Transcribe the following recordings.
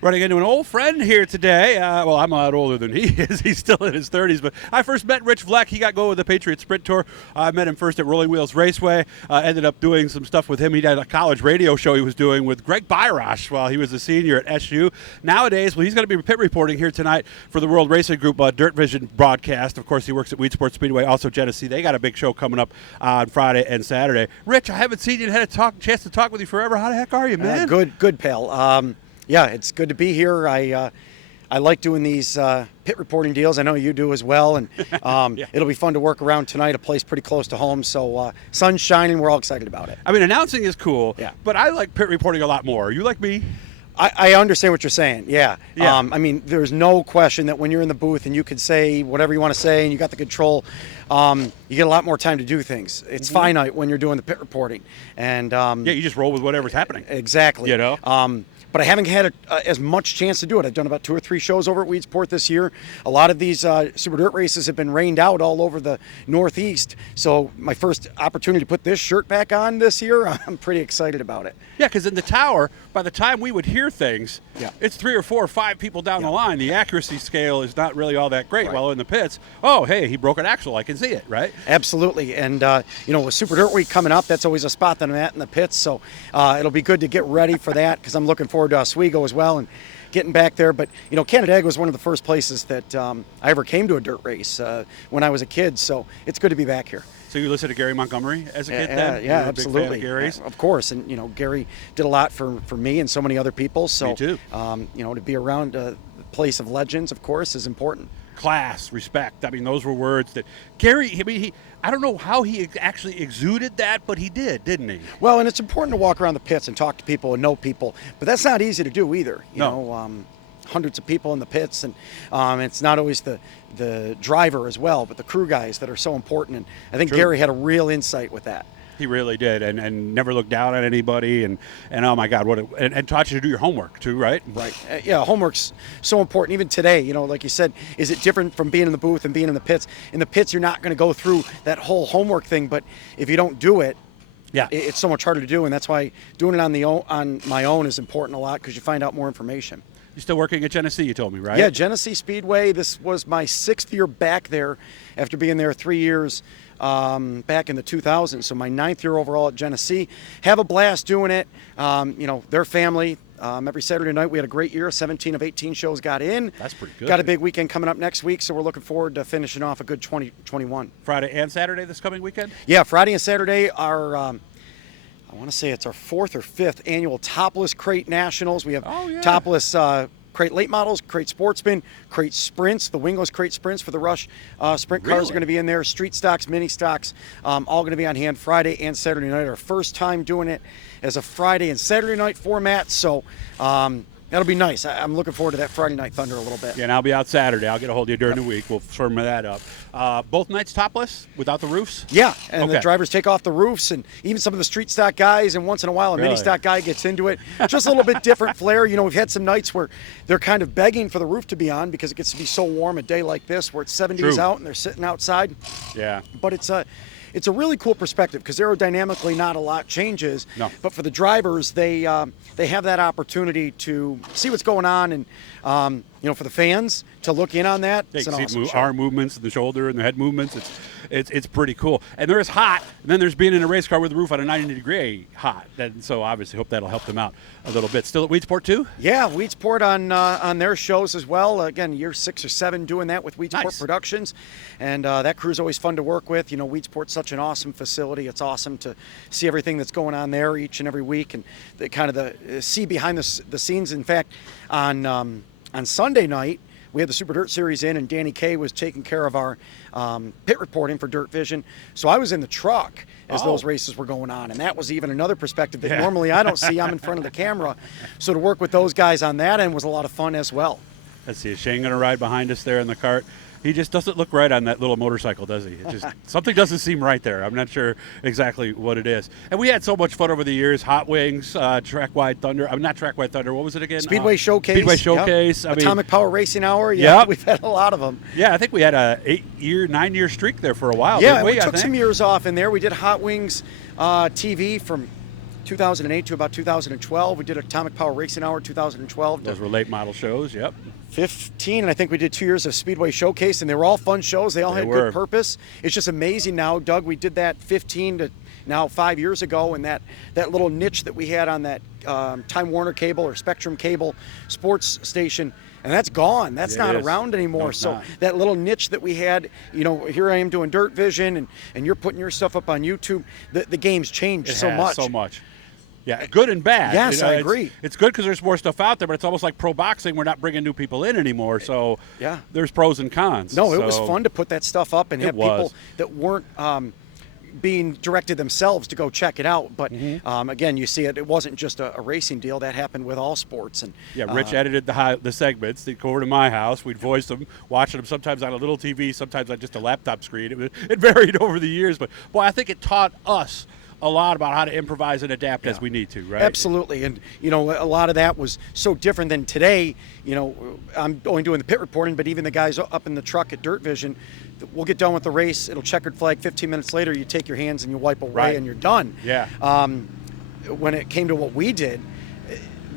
Running into an old friend here today. Well, I'm a lot older than he is. He's still in his 30s. But I first met Rich Vleck. He got going with the Patriot Sprint Tour. I met him first at Rolling Wheels Raceway. Ended up doing some stuff with him. He had a college radio show he was doing with Greg Byrosh while he was a senior at SU. Nowadays, well, he's going to be pit reporting here tonight for the World Racing Group Dirt Vision broadcast. Of course, he works at Weed Sports Speedway, also Genesee. They got a big show coming up on Friday and Saturday. Rich, I haven't seen you and had a chance to talk with you forever. How the heck are you, man? Good, pal. Yeah, it's good to be here. I like doing these pit reporting deals. I know you do as well, and Yeah. It'll be fun to work around tonight, a place pretty close to home. So sun's shining. We're all excited about it. I mean, announcing is cool, Yeah. but I like pit reporting a lot more. You like me? I understand what you're saying. Yeah. Yeah. I mean, there's no question that when you're in the booth and you can say whatever you want to say and you got the control, you get a lot more time to do things. It's finite when you're doing the pit reporting. And Yeah, you just roll with whatever's happening. exactly. You know? But I haven't had as much chance to do it. I've done about 2 or 3 shows over at Weedsport this year. A lot of these Super Dirt races have been rained out all over the Northeast. So my first opportunity to put this shirt back on this year, I'm pretty excited about it. Yeah, because in the tower, by the time we would hear things, Yeah. it's 3 or 4 or 5 people down the line. The accuracy scale is not really all that great. Right. While in the pits, oh, hey, he broke an axle. I can see it, right? Absolutely. And, with Super Dirt Week coming up, that's always a spot that I'm at in the pits. So it'll be good to get ready for that because I'm looking forward to Oswego as well and getting back there. But, Canandaigua was one of the first places that I ever came to a dirt race when I was a kid. So it's good to be back here. So you listened to Gary Montgomery as a kid then? You Yeah, were a big fan absolutely. of Gary's? Yeah, of course. And, Gary did a lot for me and so many other people. So, Me too. To be around a place of legends, of course, is important. Class, respect. I mean, those were words that Gary, I don't know how he actually exuded that, but he did, didn't he? Well, and it's important to walk around the pits and talk to people and know people, but that's not easy to do either. Hundreds of people in the pits, and it's not always the driver as well, but the crew guys that are so important. And I think True. Gary had a real insight with that. He really did, and never looked down at anybody, and oh my God, and taught you to do your homework too, right? Right. Yeah, homework's so important. Even today, like you said, is it different from being in the booth and being in the pits? In the pits, you're not going to go through that whole homework thing, but if you don't do it, Yeah. it's so much harder to do, and that's why doing it on my own is important a lot because you find out more information. You're still working at Genesee, you told me, right? Yeah, Genesee Speedway. This was my 6th year back there after being there 3 years back in the 2000s. So my 9th year overall at Genesee. Have a blast doing it. Their family. Every Saturday night we had a great year. 17 of 18 shows got in. That's pretty good. Got a big weekend coming up next week, so we're looking forward to finishing off a good 2021. Friday and Saturday this coming weekend? Yeah, Friday and Saturday are, I want to say it's our 4th or 5th annual Topless Crate Nationals. We have Topless Crate Late Models, Crate Sportsman, Crate Sprints. The wingless Crate Sprints for the Rush sprint cars Really? are going to be in there. Street stocks, mini stocks, all going to be on hand Friday and Saturday night. Our first time doing it as a Friday and Saturday night format, so that'll be nice. I'm looking forward to that Friday Night Thunder a little bit. Yeah, and I'll be out Saturday. I'll get a hold of you during the week. We'll firm that up. Both nights topless, without the roofs? Yeah, and the Okay. drivers take off the roofs, and even some of the street stock guys, and once in a while a mini Really? stock guy gets into it. Just a little bit different flair. We've had some nights where they're kind of begging for the roof to be on because it gets to be so warm a day like this where it's 70s True. out and they're sitting outside. Yeah. But it's a really cool perspective because aerodynamically not a lot changes. No. But for the drivers, they have that opportunity to see what's going on, and for the fans to look in on that. Yeah, It's you an can awesome see the show. arm movements, and the shoulder, and the head movements. It's pretty cool. And there's hot, and then there's being in a race car with the roof on a 90-degree hot. And so obviously hope that'll help them out a little bit. Still at Weedsport too? Yeah, Weedsport on their shows as well. Again, year 6 or 7 doing that with Weedsport Nice. Productions, and that crew's always fun to work with. Weedsport's such an awesome facility. It's awesome to see everything that's going on there each and every week, and see behind the scenes. In fact, on Sunday night, we had the Super Dirt Series in, and Danny Kay was taking care of our pit reporting for Dirt Vision. So I was in the truck as those races were going on, and that was even another perspective that normally I don't see. I'm in front of the camera. So to work with those guys on that end was a lot of fun as well. Let's see, is Shane going to ride behind us there in the cart? He just doesn't look right on that little motorcycle, does he? It just something doesn't seem right there. I'm not sure exactly what it is. And we had so much fun over the years. Hot Wings, Track Wide Thunder. I'm not Track Wide Thunder. What was it again? Speedway Showcase. Speedway Showcase. Yep. I mean, Atomic Power Racing Hour. Yeah, Yep. we've had a lot of them. yeah, I think we had a 9-year streak there for a while. Yeah, didn't we I took think? some years off in there. We did Hot Wings TV from 2008 to about 2012. We did Atomic Power Racing Hour 2012 to Those were late model shows. Yep. 15, and I think we did 2 years of Speedway Showcase, and they were all fun shows. They all had good purpose. It's just amazing now, Doug. We did that 15 to now 5 years ago, and that little niche that we had on that Time Warner cable or Spectrum cable sports station, and that's gone. That's not around anymore. No, so not. that little niche that we had, here I am doing Dirt Vision, and you're putting your stuff up on YouTube. The game's changed so much. So much. Yeah, good and bad. Yes, I agree. It's good because there's more stuff out there, but it's almost like pro boxing. We're not bringing new people in anymore, so yeah, there's pros and cons. No, it was fun to put that stuff up and have people that weren't being directed themselves to go check it out. But again, you see it wasn't just a racing deal. That happened with all sports. And yeah, Rich edited the segments. They'd go over to my house. We'd voice them, watching them sometimes on a little TV, sometimes on just a laptop screen. It varied over the years, but boy, I think it taught us a lot about how to improvise and adapt as we need to, right? Absolutely. And, a lot of that was so different than today. I'm only doing the pit reporting, but even the guys up in the truck at Dirt Vision, we'll get done with the race. It'll checkered flag 15 minutes later. You take your hands and you wipe away and you're done. Yeah. When it came to what we did,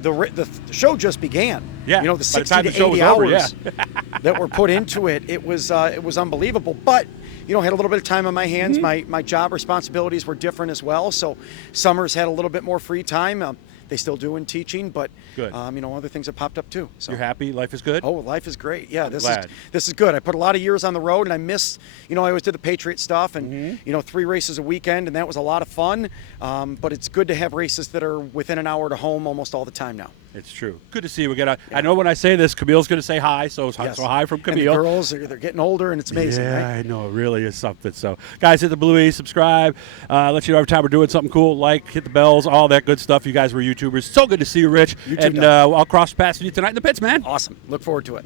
the show just began. Yeah. The 60 to 80 hours that were put into it, it was unbelievable. But had a little bit of time on my hands. My job responsibilities were different as well. So summers had a little bit more free time. They still do in teaching, but good. Other things have popped up too. So you're happy? Life is good? Oh, life is great. Yeah, this is good. I put a lot of years on the road, and I miss. I always did the Patriot stuff, and 3 races a weekend, and that was a lot of fun. But it's good to have races that are within an hour to home almost all the time now. It's true. Good to see you again. I know when I say this, Camille's going to say hi, so hi from Camille. And the girls, they're getting older, and it's amazing, yeah, right? I know. It really is something. So, guys, hit the blue E, subscribe. Let you know every time we're doing something cool. Hit the bells, all that good stuff. You guys were YouTubers. So good to see you, Rich. You too, and I'll cross paths with you tonight in the pits, man. Awesome. Look forward to it.